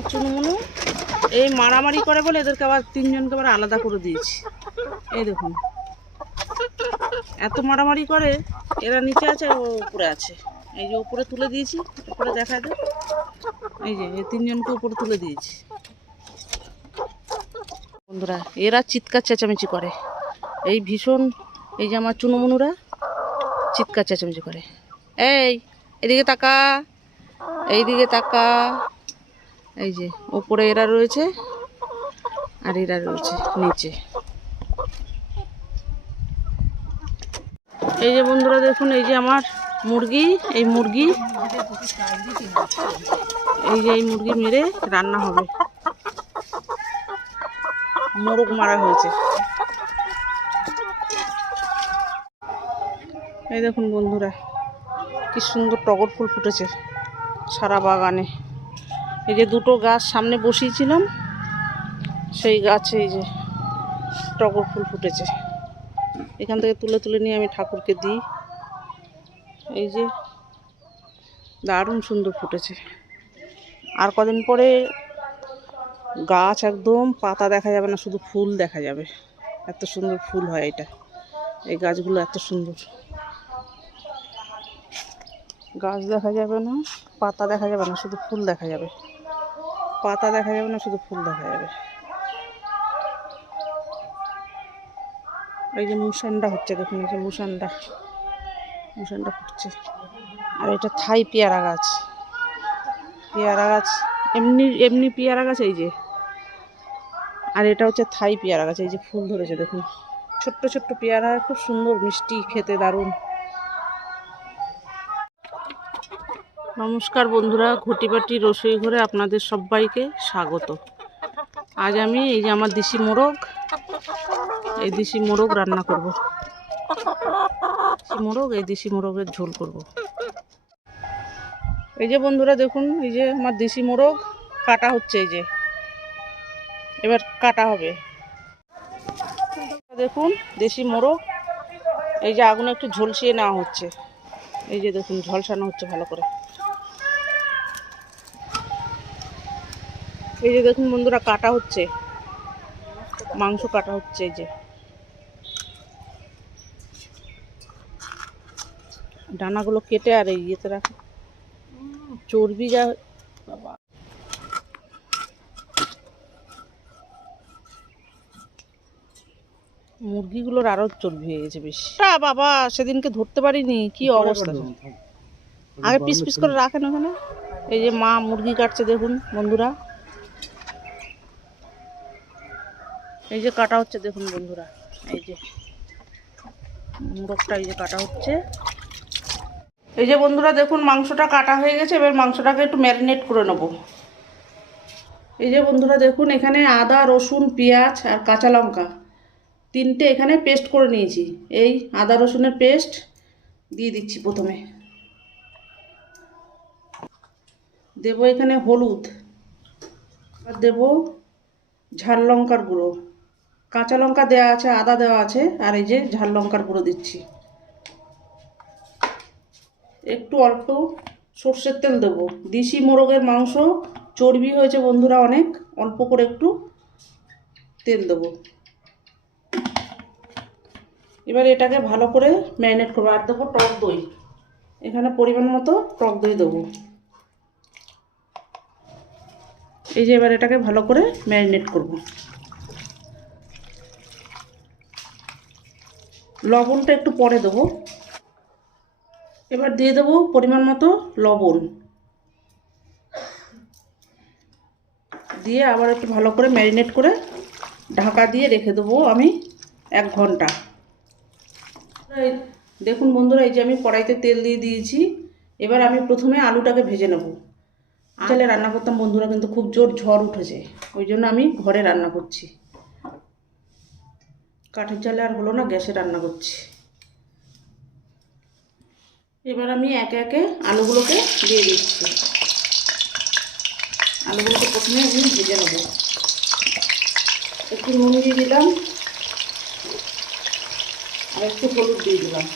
আমার চুনুমুনু এই মারামারি করে বলে এদেরকে আবার তিনজনকে আবার আলাদা করে দিয়েছি। এই দেখুন এত মারামারি করে, এরা নিচে আছে ও উপরে আছে। এই যে উপরে তুলে দিয়েছি, উপরে দেখা দেয়, এই যে এই তিনজনকে উপরে তুলে দিয়েছি। বন্ধুরা এরা চিৎকার চেঁচামেচি করে, এই ভীষণ, এই যে আমার চুনুমুনুরা চিৎকার চেঁচামেচি করে। এই এদিকে তাকা, এইদিকে তাকা। এই যে উপরে এরা রয়েছে আর এরা রয়েছে নিচে। এই যে বন্ধুরা দেখুন, এই যে আমার মুরগি, এই মুরগি, এই যে এই মুরগি মেরে রান্না হবে, মোরগ মারা হয়েছে। এই দেখুন বন্ধুরা কি সুন্দর টগর ফুল ফুটেছে সারা বাগানে। এই যে দুটো গাছ সামনে বসিয়েছিলাম, সেই গাছে এই যে টগর ফুল ফুটেছে। এখান থেকে তুলে তুলে নিয়ে আমি ঠাকুরকে দিই। এই যে দারুণ সুন্দর ফুটেছে। আর কদিন পরে গাছ একদম পাতা দেখা যাবে না, শুধু ফুল দেখা যাবে। এত সুন্দর ফুল হয় এটা, এই গাছগুলো এত সুন্দর। গাছ দেখা যাবে না, পাতা দেখা যাবে না, শুধু ফুল দেখা যাবে। পাতা দেখা যাবে না, শুধু ফুল দেখা যাবে। এই যে মুসান্ডা হচ্ছে দেখুন, এই যে মুসান্ডা ফুটছে। আর এটা থাই পেয়ারা গাছ, পেয়ারা গাছ এমনি এমনি পেয়ারা গাছ এই যে। আর এটা হচ্ছে থাই পেয়ারা গাছ, এই যে ফুল ধরেছে দেখুন, ছোট্ট ছোট্ট পেয়ারা, খুব সুন্দর মিষ্টি, খেতে দারুণ। নমস্কার বন্ধুরা, ঘটি বাটির রসুই ঘরে আপনাদের সবাইকে স্বাগত। আজ আমি এই যে আমার দেশি মোরগ, এই দেশি মোরগ রান্না করব। এই দেশি মোরগের ঝোল করব। এই যে বন্ধুরা দেখুন, এই যে আমার দেশি মোরগ কাটা হচ্ছে। এই যে এবার কাটা হবে। দেখুন দেশি মোরগ, এই যে আগুনে একটু ঝলসিয়ে নেওয়া হচ্ছে। এই যে দেখুন ঝলসানো হচ্ছে ভালো করে। এই যে দেখুন বন্ধুরা কাটা হচ্ছে, মাংস কাটা হচ্ছে। এই যে ডানাগুলো কেটে আর এই ইয়েতে রাখা চর্বি যা বাবা। মুরগিগুলোর আরো চর্বি হয়ে গেছে বেশি। বাবা সেদিনকে ধরতে পারিনি, কি অবস্থা। আগে পিস পিস করে রাখেন ওখানে। এই যে মা মুরগি কাটছে দেখুন বন্ধুরা, এই যে কাটা হচ্ছে দেখুন বন্ধুরা। এই যে মোরগটা এই যে কাটা হচ্ছে। এই যে বন্ধুরা দেখুন মাংসটা কাটা হয়ে গেছে। এবার মাংসটাকে একটু ম্যারিনেট করে নেব। এই যে বন্ধুরা দেখুন, এখানে আদা, রসুন, পেঁয়াজ আর কাঁচা লঙ্কা তিনটে এখানে পেস্ট করে নিয়েছি। এই আদা রসুনের পেস্ট দিয়ে দিচ্ছি প্রথমে। দেব এখানে হলুদ, আর দেব ঝাল লঙ্কার গুঁড়ো। কাঁচা লঙ্কা দেওয়া আছে, আদা দেওয়া আছে, আর এই যে ঝাল লঙ্কার গুঁড়ো দিচ্ছি। একটু অল্প সর্ষের তেল দেবো। দেশি মোরগের মাংস চর্বি হয়েছে বন্ধুরা অনেক, অল্প করে একটু তেল দেবো। এবার এটাকে ভালো করে ম্যারিনেট করবো। আর দেবো টক দই, এখানে পরিমাণ মতো টক দই দেবো। এই যে এবার এটাকে ভালো করে ম্যারিনেট করব। লবণটা একটু পরে দেবো। এবার দিয়ে দেবো পরিমাণ মতো লবণ, দিয়ে আবার একটু ভালো করে ম্যারিনেট করে ঢাকা দিয়ে রেখে দেবো আমি 1 ঘন্টা। দেখুন বন্ধুরা, এই যে আমি কড়াইতে তেল দিয়ে দিয়েছি। এবার আমি প্রথমে আলুটাকে ভেজে নেব। চাইলে রান্না করতাম বন্ধুরা, কিন্তু খুব জোর ঝড় উঠেছে, ওই জন্য আমি ঘরে রান্না করছি। কাঠের জালে আর হলো না, গ্যাসে রান্না করছি। এবার আমি একে একে আলুগুলোকে দিয়ে দিচ্ছি। আলুগুলোকে প্রথমে আমি ভেজে নেব। একটু নুন দিয়ে দিলাম আর একটু হলুদ দিয়ে দিলাম।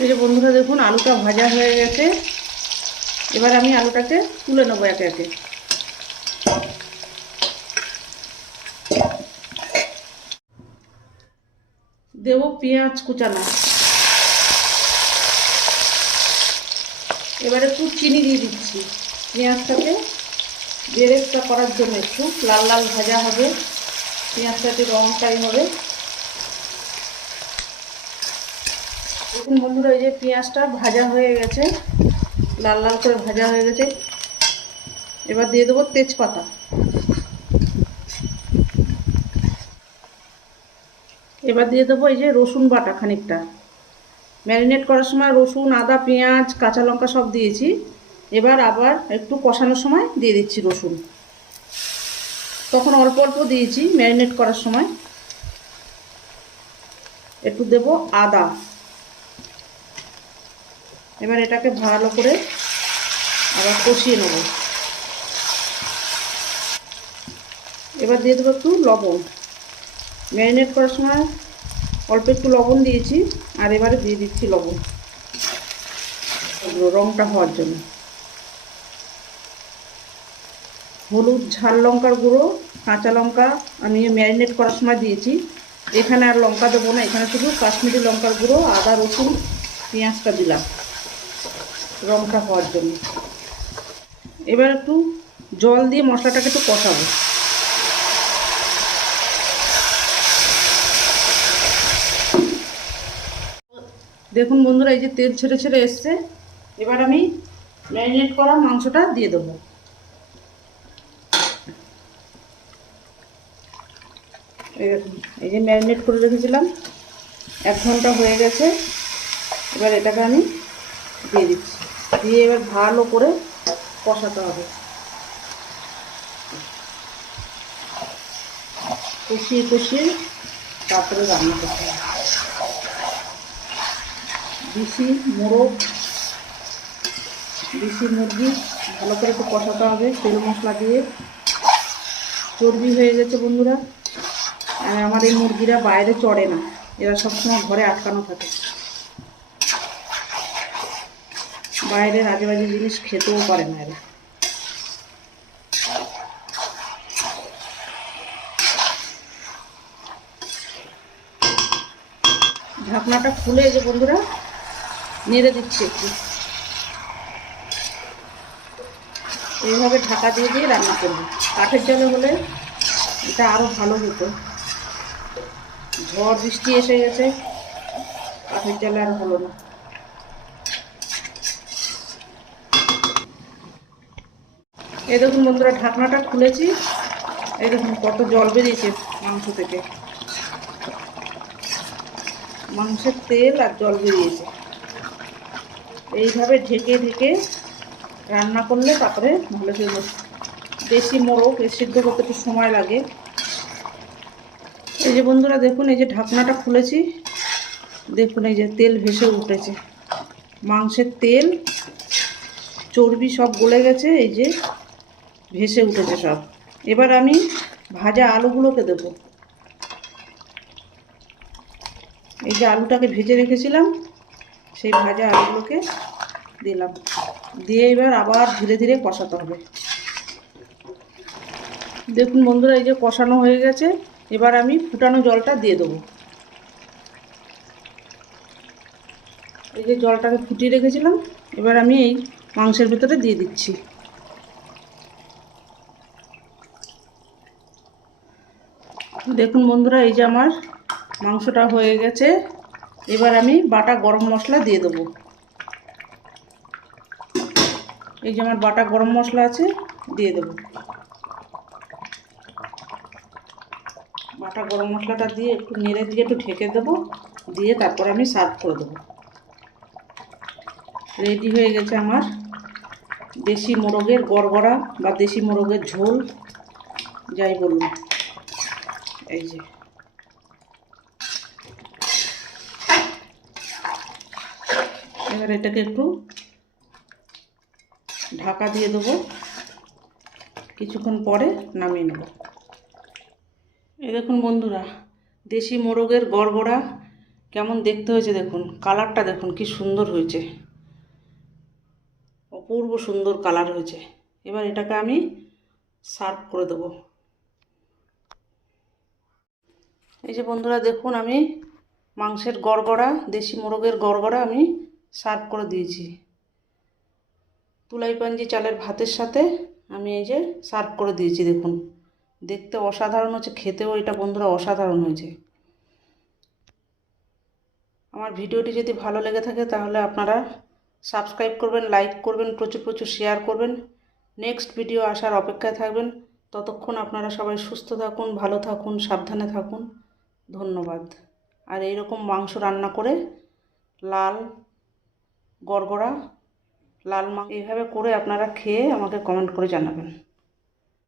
এই যে বন্ধুরা দেখুন আলুটা ভাজা হয়ে গেছে। এবার আমি আলুটাকে তুলে নেবো একে একে। দেব পেঁয়াজ কুচানো। এবার একটু চিনি দিয়ে দিচ্ছি। পেঁয়াজটাকে বেরেস্তা করার জন্য একটু লাল লাল ভাজা হবে, পেঁয়াজটাতে রঙটাই হবে। দেখুন বন্ধুরা এই যে পেঁয়াজটা ভাজা হয়ে গেছে, লাল লাল করে ভাজা হয়ে গেছে। এবার দিয়ে দেবো তেজপাতা। এবার দিয়ে দেবো এই যে রসুন বাটা খানিকটা। ম্যারিনেট করার সময় রসুন, আদা, পেঁয়াজ, কাঁচা লঙ্কা সব দিয়েছি। এবার আবার একটু কষানোর সময় দিয়ে দিচ্ছি রসুন। তখন অল্প অল্প দিয়েছি ম্যারিনেট করার সময়। একটু দেব আদা। এবার এটাকে ভালো করে আবার কষিয়ে নেব। এবার দিয়ে দেবো একটু লবণ। ম্যারিনেট করার সময় অল্প একটু লবণ দিয়েছি, আর এবারে দিয়ে দিচ্ছি লবণ রঙটা হওয়ার জন্য। হলুদ, ঝাল লঙ্কার গুঁড়ো, কাঁচা লঙ্কা আমি ম্যারিনেট করার সময় দিয়েছি। এখানে আর লঙ্কা দেবো না, এখানে শুধু কাশ্মীরি লঙ্কার গুঁড়ো, আদা, রসুন, পেঁয়াজটা দিলাম রঙটা হওয়ার জন্য। এবার একটু জল দিয়ে মশলাটাকে একটু কষাবো। দেখুন বন্ধুরা এই যে তেল ছেড়ে ছেড়ে এসছে। এবার আমি ম্যারিনেট করা মাংসটা দিয়ে দেবো। এই দেখুন এই যে ম্যারিনেট করে রেখেছিলাম, 1 ঘন্টা হয়ে গেছে। এবার এটাকে আমি দিয়ে দিচ্ছি, দিয়ে এবার ভালো করে কষাতে হবে। কষিয়ে কষিয়ে তারপরে রান্না করতে হবে। দেশি মুরগি ভালো করে একটু কষাতে হবে তেল মশলা দিয়ে। চর্বি হয়ে গেছে বন্ধুরা, আর আমার এই মুরগিরা বাইরে চড়ে না, এরা সবসময় ঘরে আটকানো থাকে। বাইরের আজে বাজে জিনিস খেতেও পারে না এরা। ঢাকনাটা খুলে যে বন্ধুরা নেড়ে দিচ্ছি একটু। এইভাবে ঢাকা দিয়ে দিয়ে রান্না করবো। কাঠের জালে হলে এটা আরও ভালো হতো। ঝড় বৃষ্টি এসে গেছে, কাঠের জালে আর হলো না। এই দেখুন বন্ধুরা ঢাকনাটা খুলেছি, এই দেখুন কত জল বেরিয়েছে মাংস থেকে। মাংসের তেল আর জল বেরিয়েছে। এইভাবে ঢেকে ঢেকে রান্না করলে তারপরে ভালো হবে। দেশি মোরগ এর সিদ্ধ করতে একটু সময় লাগে। এই যে বন্ধুরা দেখুন এই যে ঢাকনাটা খুলেছি, দেখুন এই যে তেল ভেসে উঠেছে। মাংসের তেল চর্বি সব গলে গেছে, এই যে ভেসে উঠেছে সব। এবার আমি ভাজা আলুগুলোকে দেব। এই যে আলুটাকে ভেজে রেখেছিলাম, সেই ভাজা আলুগুলোকে দিলাম, দিয়ে এবার আবার ধীরে ধীরে কষাতে হবে। দেখুন বন্ধুরা এই যে কষানো হয়ে গেছে। এবার আমি ফুটানো জলটা দিয়ে দেবো। এই যে জলটাকে ফুটিয়ে রেখেছিলাম, এবার আমি এই মাংসের ভেতরে দিয়ে দিচ্ছি। দেখুন বন্ধুরা এই যে আমার মাংসটা হয়ে গেছে। এবার আমি বাটা গরম মশলা দিয়ে দেবো। এই যে আমার বাটা গরম মশলা আছে, দিয়ে দেবো। বাটা গরম মশলাটা দিয়ে একটু নেড়ে দিয়ে একটু ঢেকে দেবো, দিয়ে তারপরে আমি সার্ভ করে দেবো। রেডি হয়ে গেছে আমার দেশি মোরগের গড়গড়া বা দেশি মোরগের ঝোল, যাই বলুন। এই যে এবার এটাকে একটু ঢাকা দিয়ে দেবো, কিছুক্ষণ পরে নামিয়ে নেব। এই দেখুন বন্ধুরা দেশি মোরগের গড়গড়া কেমন দেখতে হয়েছে দেখুন, কালারটা দেখুন কি সুন্দর হয়েছে, অপূর্ব সুন্দর কালার হয়েছে। এবার এটাকে আমি সার্ভ করে দেবো। এই যে বন্ধুরা দেখুন, আমি মাংসের গড়গড়া, দেশি মোরগের গড়গড়া আমি সার্ভ করে দিয়েছি। তুলাই পাঞ্জি চালের ভাতের সাথে আমি এই যে সার্ভ করে দিয়েছি। দেখুন দেখতে অসাধারণ হচ্ছে, খেতেও এটা বন্ধুরা অসাধারণ হয়েছে। আমার ভিডিওটি যদি ভালো লেগে থাকে তাহলে আপনারা সাবস্ক্রাইব করবেন, লাইক করবেন, প্রচুর প্রচুর শেয়ার করবেন। নেক্সট ভিডিও আসার অপেক্ষায় থাকবেন। ততক্ষণ আপনারা সবাই সুস্থ থাকুন, ভালো থাকুন, সাবধানে থাকুন। ধন্যবাদ। আর এইরকম মাংস রান্না করে লাল গড়গড়া, লাল মাংস এইভাবে করে আপনারা খেয়ে আমাকে কমেন্ট করে জানাবেন।